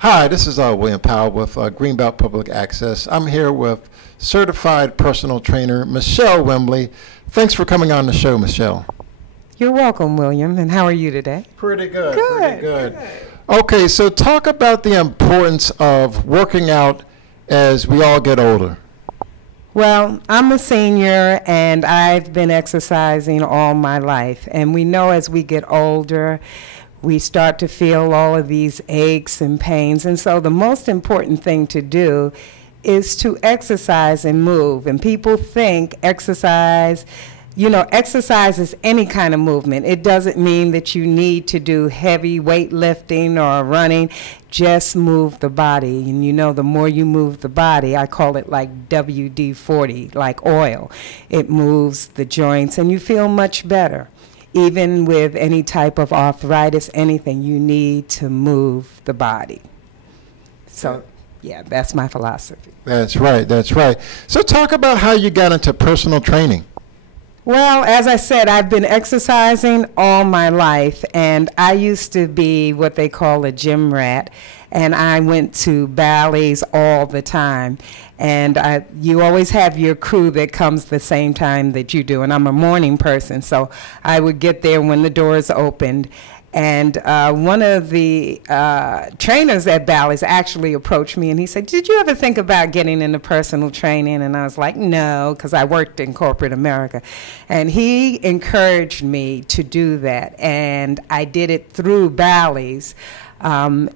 Hi, this is William Powell with Greenbelt Public Access. I'm here with certified personal trainer Michele Wimbley. Thanks for coming on the show, Michele. You're welcome, William. And how are you today? Pretty good. Pretty good. Okay, so talk about the importance of working out as we all get older. Well, I'm a senior and I've been exercising all my life. And we know as we get older, we start to feel all of these aches and pains. And so the most important thing to do is to exercise and move. And people think exercise is any kind of movement. It doesn't mean that you need to do heavy weightlifting or running. Just move the body. And the more you move the body, I call it like WD-40, like oil. It moves the joints and you feel much better. Even with any type of arthritis, anything, you need to move the body. So, yeah, that's my philosophy. That's right, that's right. So talk about how you got into personal training. Well, as I said, I've been exercising all my life, and I used to be what they call a gym rat, and I went to ballets all the time. And you always have your crew that comes the same time that you do, and I'm a morning person, so I would get there when the doors opened. And one of the trainers at Bally's actually approached me, and he said, "Did you ever think about getting into personal training?" And I was like, "No," because I worked in corporate America. And he encouraged me to do that, and I did it through Bally's, and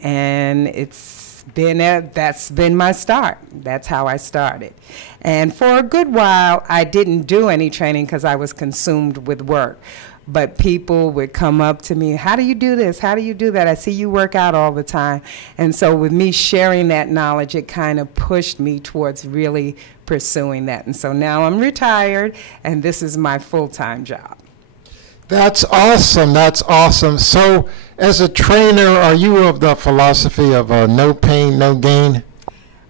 that's been my start. That's how I started. And for a good while, I didn't do any training because I was consumed with work. But people would come up to me, "How do you do this? How do you do that? I see you work out all the time." And so with me sharing that knowledge, it kind of pushed me towards really pursuing that. And so now I'm retired, and this is my full-time job. That's awesome. That's awesome. So as a trainer, are you of the philosophy of no pain, no gain?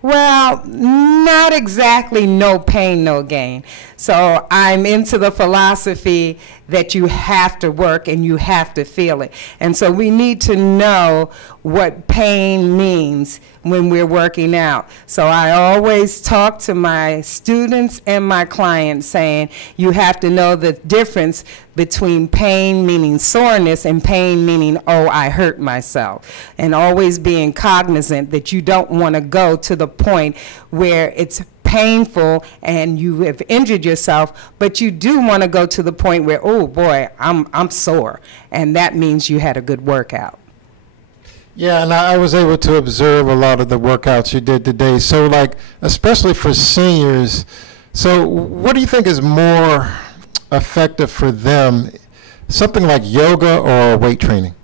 Well, not exactly no pain, no gain. So I'm into the philosophy that you have to work and you have to feel it. And so we need to know what pain means when we're working out. So I always talk to my students and my clients saying you have to know the difference between pain meaning soreness and pain meaning, oh, I hurt myself. And always being cognizant that you don't want to go to the point where it's painful and you have injured yourself, but you do want to go to the point where, oh boy, I'm sore, and that means you had a good workout. Yeah, and I was able to observe a lot of the workouts you did today. So like, especially for seniors, so what do you think is more effective for them, something like yoga or weight training?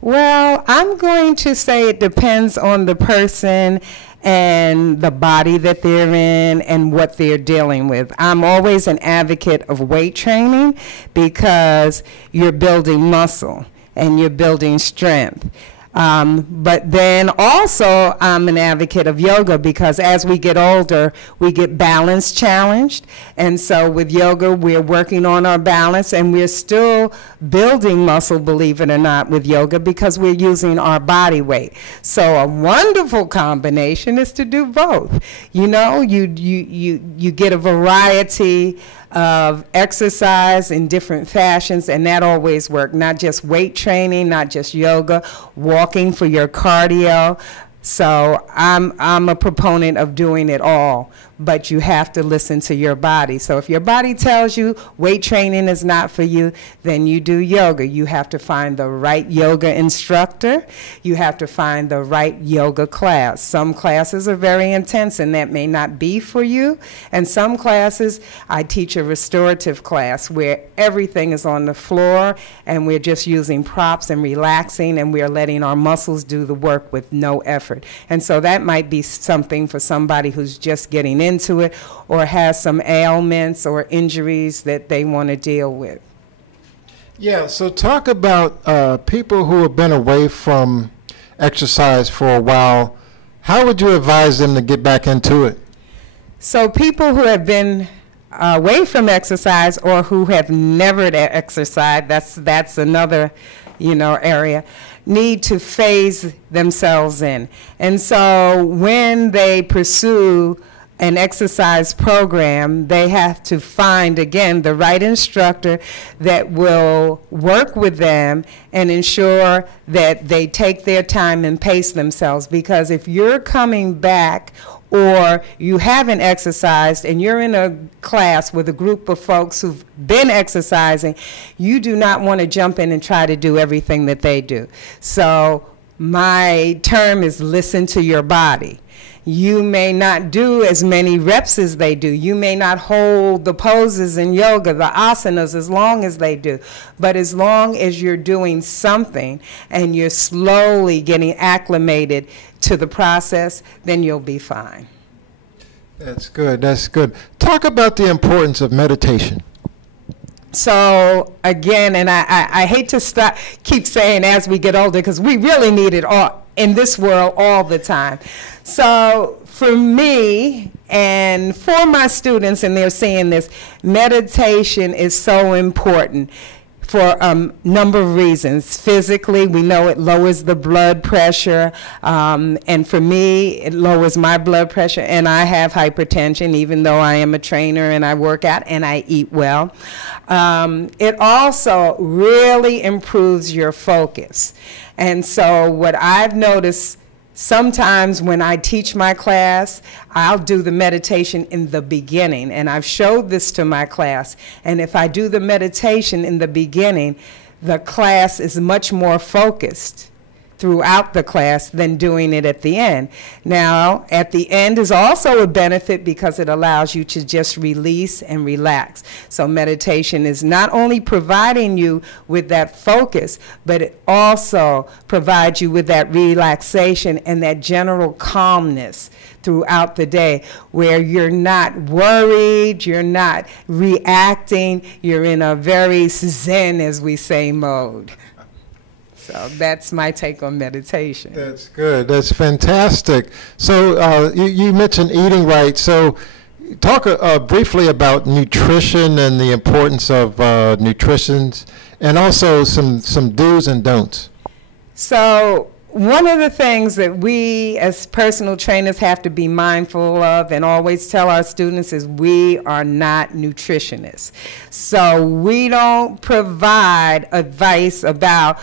Well, I'm going to say it depends on the person and the body that they're in and what they're dealing with. I'm always an advocate of weight training because you're building muscle and you're building strength. But then also I'm an advocate of yoga because as we get older, we get balance challenged. And so with yoga, we're working on our balance and we're still building muscle, believe it or not, with yoga because we're using our body weight. So a wonderful combination is to do both. You get a variety of exercise in different fashions, and that always works. Not just weight training, not just yoga, walking for your cardio. So I'm a proponent of doing it all, but you have to listen to your body. So if your body tells you weight training is not for you, then you do yoga. You have to find the right yoga instructor. You have to find the right yoga class. Some classes are very intense and that may not be for you. And some classes, I teach a restorative class where everything is on the floor and we're just using props and relaxing and we're letting our muscles do the work with no effort. And so that might be something for somebody who's just getting into it or has some ailments or injuries that they want to deal with. Yeah, so talk about people who have been away from exercise for a while. How would you advise them to get back into it? So people who have been away from exercise or who have never exercised, that's another area, need to phase themselves in. And so when they pursue an exercise program, they have to find, again, the right instructor that will work with them and ensure that they take their time and pace themselves. Because if you're coming back or you haven't exercised and you're in a class with a group of folks who've been exercising, you do not want to jump in and try to do everything that they do. So my term is listen to your body. You may not do as many reps as they do. You may not hold the poses in yoga, the asanas, as long as they do. But as long as you're doing something and you're slowly getting acclimated to the process, then you'll be fine. That's good. That's good. Talk about the importance of meditation. So again, and I hate to keep saying as we get older, because we really need it all in this world all the time. So for me and for my students, and they're saying this, meditation is so important for a number of reasons. Physically, we know it lowers the blood pressure, and for me, it lowers my blood pressure, and I have hypertension, even though I am a trainer and I work out and I eat well. It also really improves your focus. And so what I've noticed, sometimes when I teach my class, I'll do the meditation in the beginning, and I've showed this to my class. And if I do the meditation in the beginning, the class is much more focused throughout the class than doing it at the end. Now, at the end is also a benefit because it allows you to just release and relax. So meditation is not only providing you with that focus, but it also provides you with that relaxation and that general calmness throughout the day, where you're not worried, you're not reacting, you're in a very zen, as we say, mode. So that's my take on meditation. That's good. That's fantastic. So you mentioned eating right. So talk briefly about nutrition and the importance of nutrition, and also some do's and don'ts. So one of the things that we as personal trainers have to be mindful of and always tell our students is we are not nutritionists. So we don't provide advice about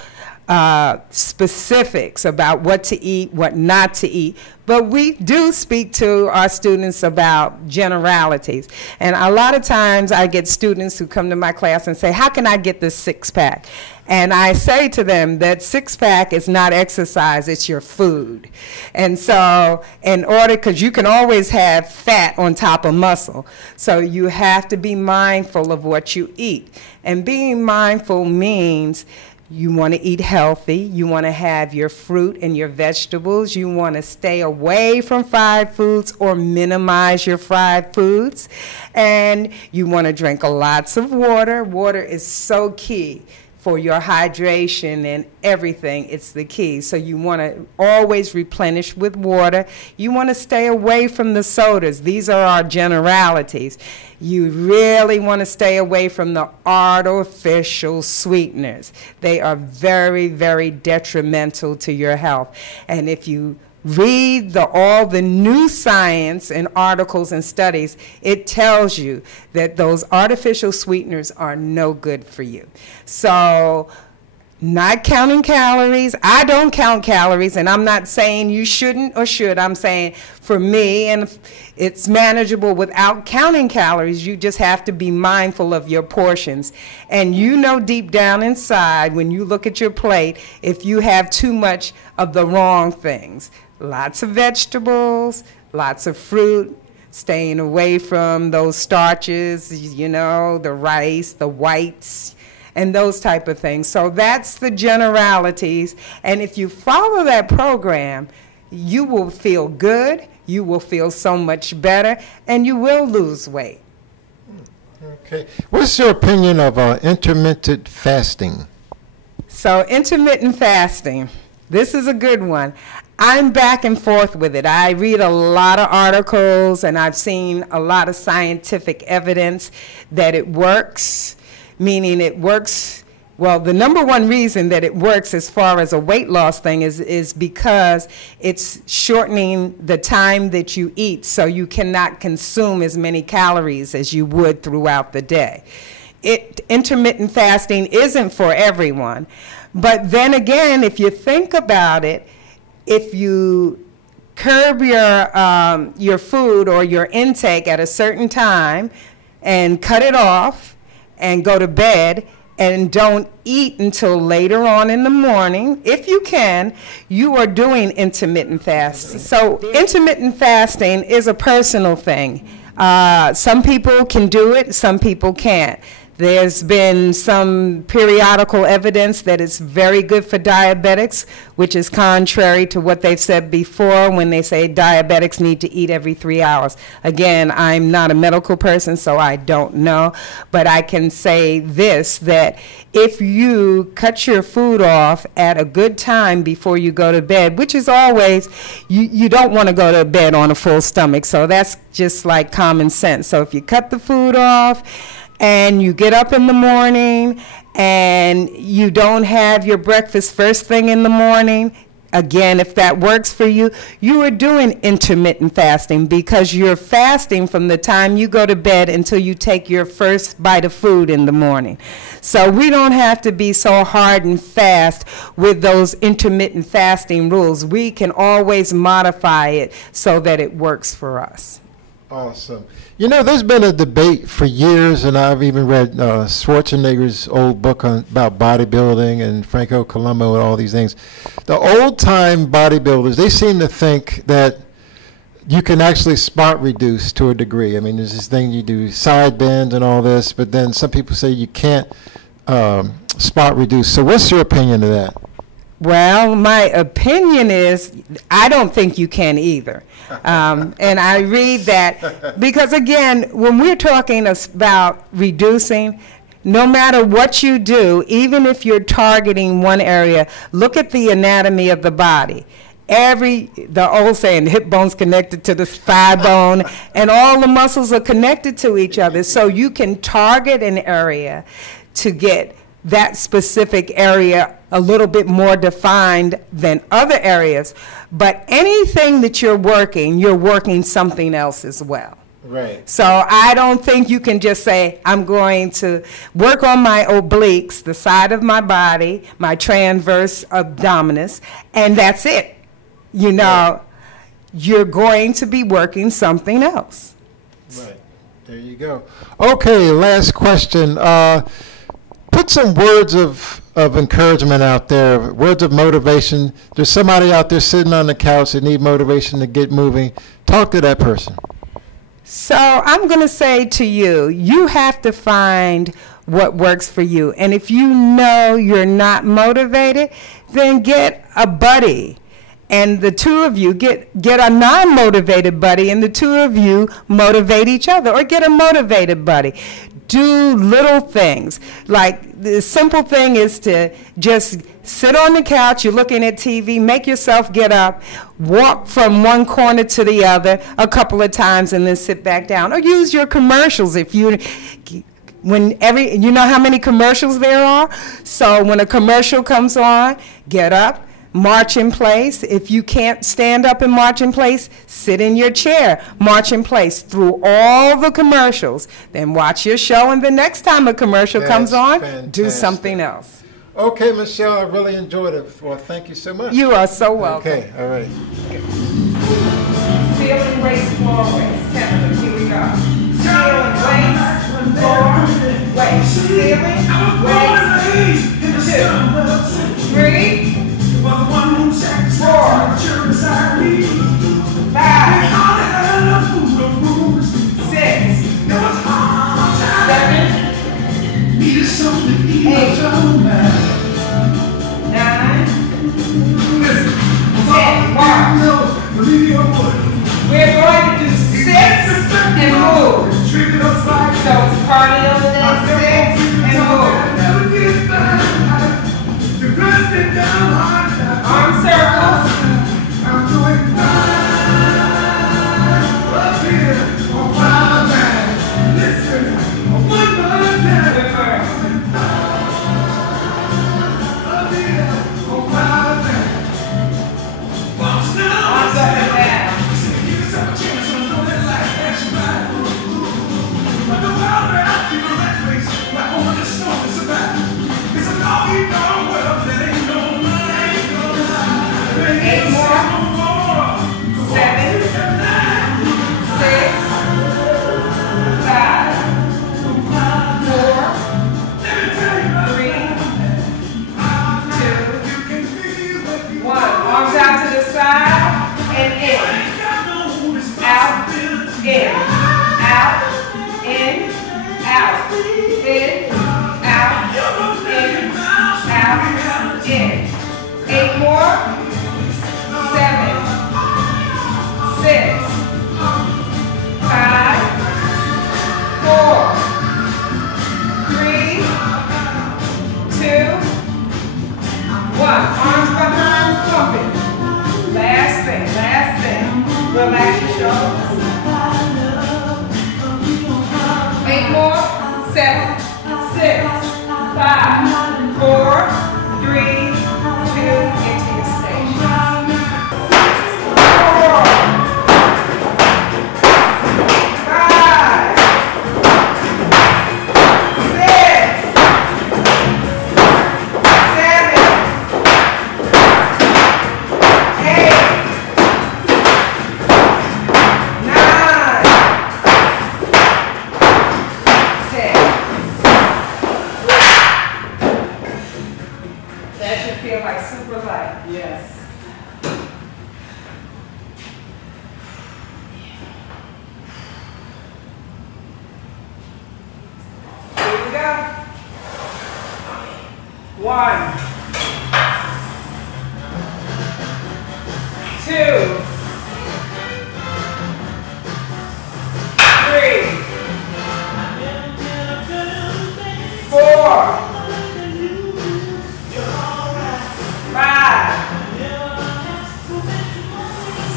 specifics about what to eat, what not to eat, but we do speak to our students about generalities. And a lot of times I get students who come to my class and say, how can I get this six-pack? And I say to them that six-pack is not exercise, it's your food. And so in order, because you can always have fat on top of muscle, so you have to be mindful of what you eat. And being mindful means you want to eat healthy, you want to have your fruit and your vegetables, you want to stay away from fried foods or minimize your fried foods, and you want to drink lots of water. Water is so key for your hydration and everything. It's the key. So you want to always replenish with water. You want to stay away from the sodas. These are our generalities. You really want to stay away from the artificial sweeteners. They are very, very detrimental to your health. And if you read all the new science and articles and studies, it tells you that those artificial sweeteners are no good for you. So not counting calories. I don't count calories, and I'm not saying you shouldn't or should. I'm saying for me, and it's manageable without counting calories. You just have to be mindful of your portions. And you know deep down inside when you look at your plate if you have too much of the wrong things. Lots of vegetables, lots of fruit, staying away from those starches, you know, the rice, the whites, and those type of things. So that's the generalities. And if you follow that program, you will feel good, you will feel so much better, and you will lose weight. Okay. What's your opinion of intermittent fasting? So intermittent fasting, this is a good one. I'm back and forth with it. I read a lot of articles, and I've seen a lot of scientific evidence that it works, meaning it works Well, the number one reason that it works as far as a weight loss thing is because it's shortening the time that you eat, so you cannot consume as many calories as you would throughout the day. Intermittent fasting isn't for everyone, but then again, if you think about it, if you curb your food or your intake at a certain time and cut it off and go to bed, and don't eat until later on in the morning, if you can, you are doing intermittent fasting. So intermittent fasting is a personal thing. Some people can do it, some people can't. There's been some periodical evidence that it's very good for diabetics, which is contrary to what they've said before when they say diabetics need to eat every 3 hours. Again, I'm not a medical person, so I don't know, but I can say this, that if you cut your food off at a good time before you go to bed, which is always, you don't want to go to bed on a full stomach, so that's just like common sense. So if you cut the food off, and you get up in the morning and you don't have your breakfast first thing in the morning, again, if that works for you, you are doing intermittent fasting because you're fasting from the time you go to bed until you take your first bite of food in the morning. So we don't have to be so hard and fast with those intermittent fasting rules. We can always modify it so that it works for us. Awesome. You know, there's been a debate for years, and I've even read Schwarzenegger's old book about bodybuilding and Franco Columbu and all these things. The old-time bodybuilders, they seem to think that you can actually spot reduce to a degree. I mean, there's this thing you do side bends and all this, but then some people say you can't spot reduce. So what's your opinion of that? Well, my opinion is I don't think you can either. And I read that because, again, when we're talking about reducing, no matter what you do, even if you're targeting one area, look at the anatomy of the body. The old saying, the hip bone's connected to the thigh bone, and all the muscles are connected to each other. So you can target an area to get that specific area a little bit more defined than other areas. But anything that you're working something else as well. Right. So I don't think you can just say, I'm going to work on my obliques, the side of my body, my transverse abdominis, and that's it. You know, you're going to be working something else. Right. There you go. Okay, last question. Put some words of encouragement out there, words of motivation. There's somebody out there sitting on the couch that need motivation to get moving. Talk to that person. So I'm going to say to you, you have to find what works for you. And if you know you're not motivated, then get a buddy. And the two of you get a non-motivated buddy, and the two of you motivate each other, or get a motivated buddy. Do little things. Like the simple thing is to just sit on the couch, you're looking at TV, make yourself get up, walk from one corner to the other a couple of times, and then sit back down. Or use your commercials if you you know how many commercials there are? So when a commercial comes on, get up, march in place. If you can't stand up and march in place, sit in your chair, march in place through all the commercials. Then watch your show, and the next time a commercial comes on, do something else. Okay, Michele, I really enjoyed it. Well, thank you so much. You are so welcome. Okay, all right. Ceiling, waist, floor, waist. 10 of them. Here we go. Ceiling, waist, floor, waist. Ceiling, waist, 2, 3, 4, 5, 6, 7, 8, 9, 10. March. We're going to do 6 and move. So it's cardio then 6 and move. Arm circles. I'm doing up here on my back. Listen, one more time. Relax your shoulders. 8 more. 7, 6, 5, 4, 3, 2, into your station. 4, 5, 6, 7, 8, 9, 10. That should feel like super light. Yes. Here we go. 1, 2, 3, 4, 5,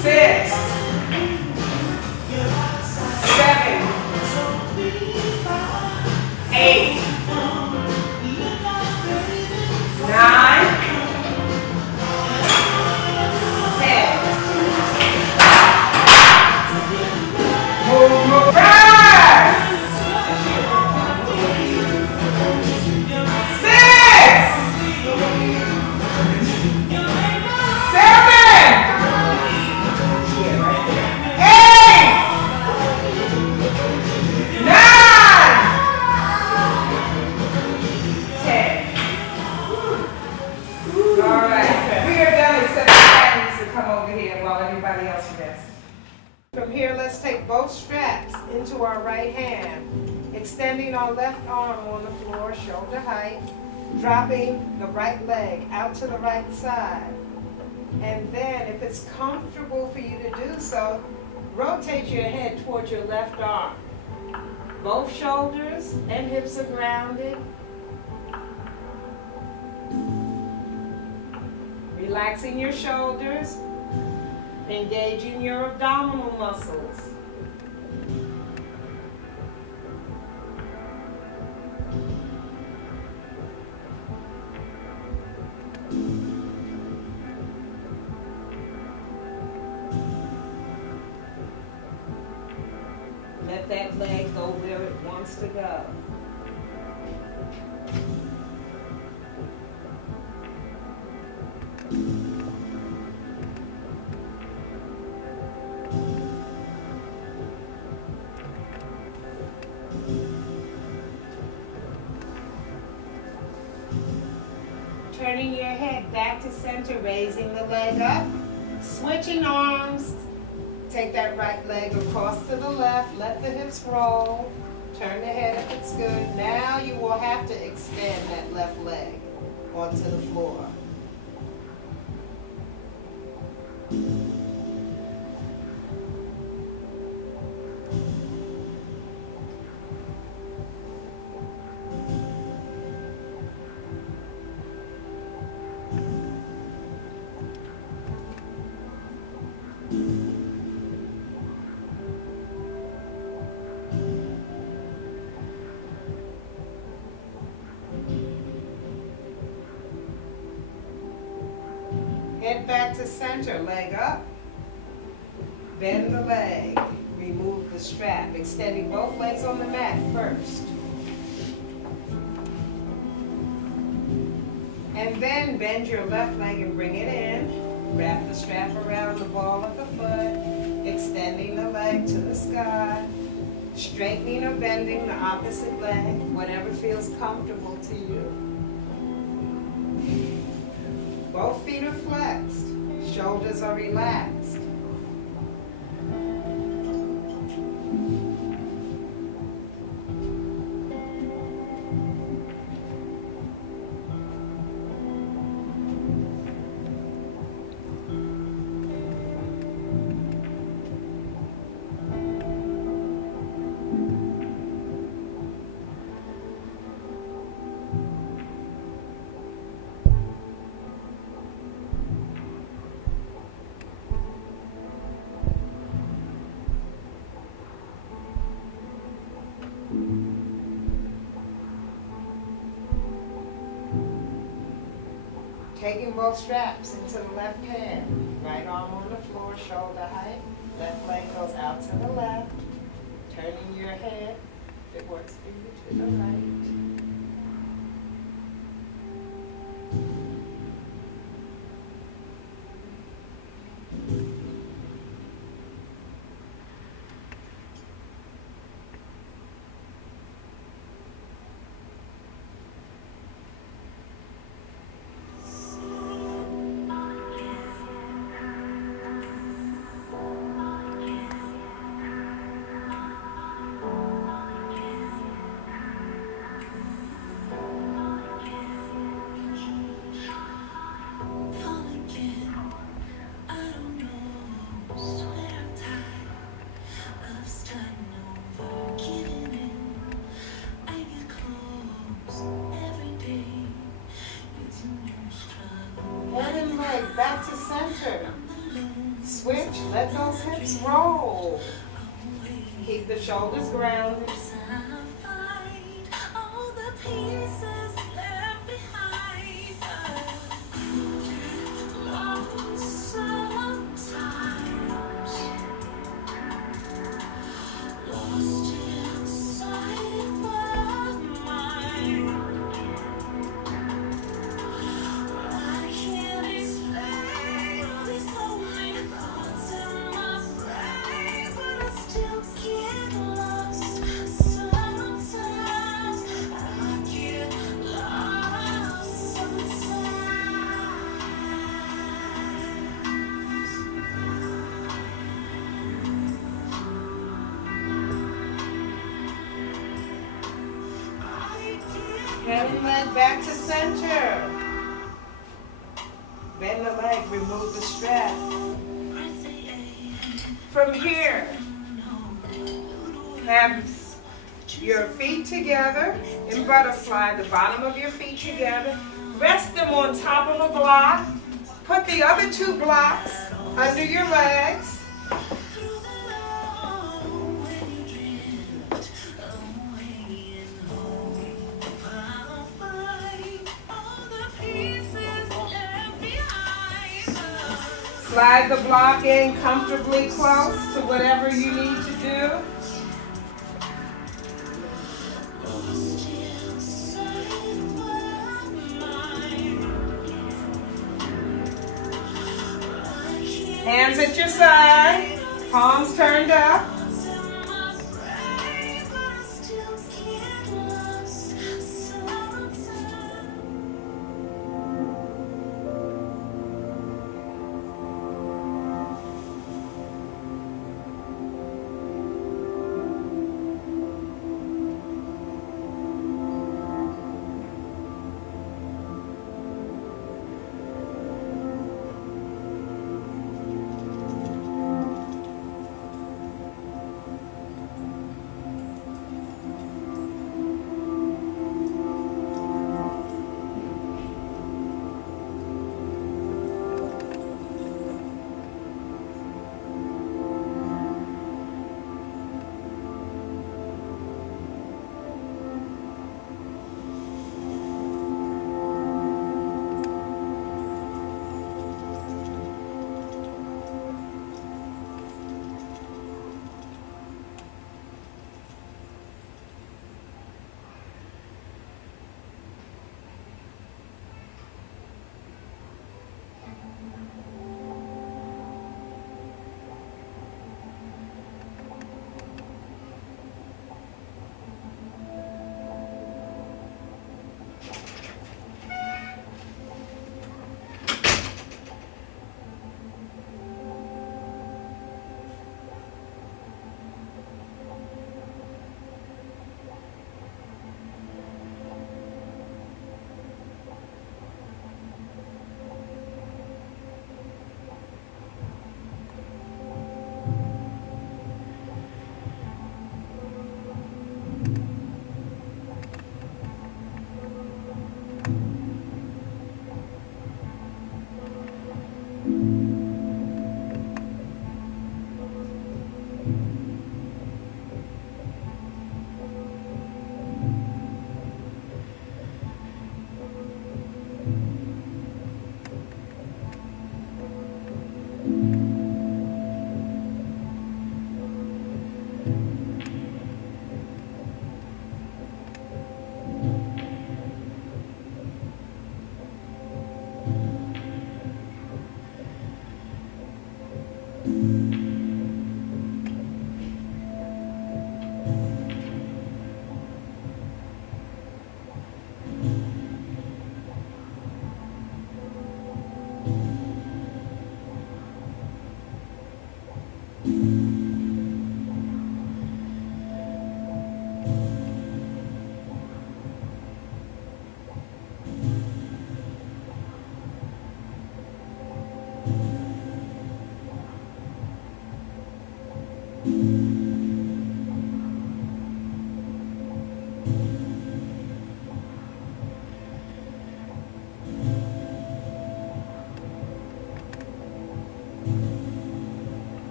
6, 7, 8, 9, 10. Move, rise. 6, 7, 8, 9, 10. All right, we are done except that needs to come over here while everybody else rests. From here, let's take both straps into our right hand, extending our left arm on the floor, shoulder height, dropping the right leg out to the right side. And then, if it's comfortable for you to do so, rotate your head towards your left arm. Both shoulders and hips are grounded. Relaxing your shoulders, engaging your abdominal muscles. Let that leg go where it wants to go. Turning your head back to center, raising the leg up, switching arms. Take that right leg across to the left, let the hips roll, turn the head if it's good. Now you will have to extend that left leg onto the floor. Head back to center, leg up, bend the leg, remove the strap, extending both legs on the mat first. And then bend your left leg and bring it in, wrap the strap around the ball of the foot, extending the leg to the sky, straightening or bending the opposite leg, whatever feels comfortable to you. Both feet are flexed, shoulders are relaxed. Taking both straps into the left hand. Right arm on the floor, shoulder height. Left leg goes out to the left. Turning your head, if it works for you, to the right. Back to center. Switch, let those hips roll. Keep the shoulders grounded. Head and leg back to center. Bend the leg, remove the strap. From here, have your feet together in butterfly, the bottom of your feet together. Rest them on top of a block. Put the other two blocks under your legs. Slide the block in comfortably close to whatever you need to do. Hands at your side, palms turned up.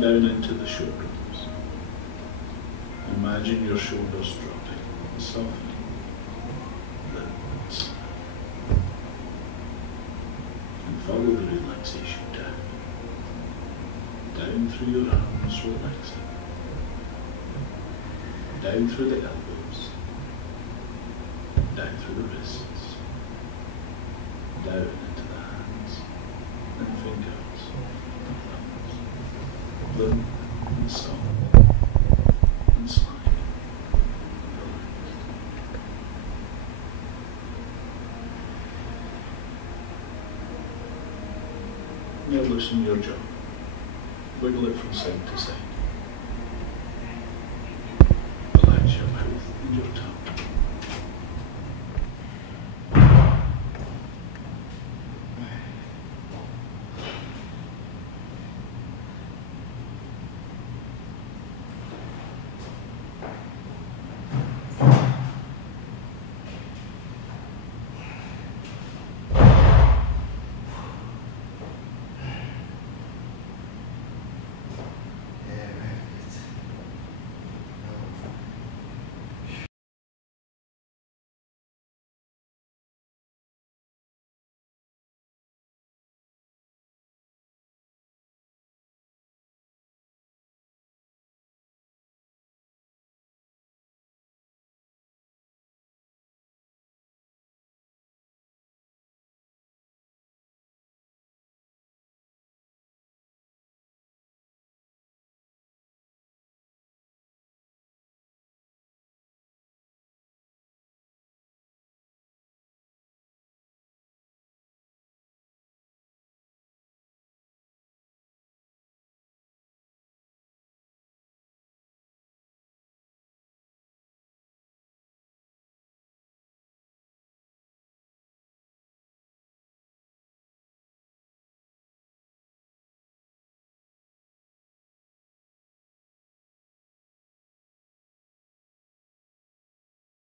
down into the shoulders. Imagine your shoulders dropping, softening, and slowing. And follow the relaxation down. Down through your arms, relaxing. Down through the elbows. Down through the wrists. Down into the hands and fingers and thumbs. Limp and soft and slide. Now loosen your jaw. Wiggle it from side to side. Relax your mouth and your tongue.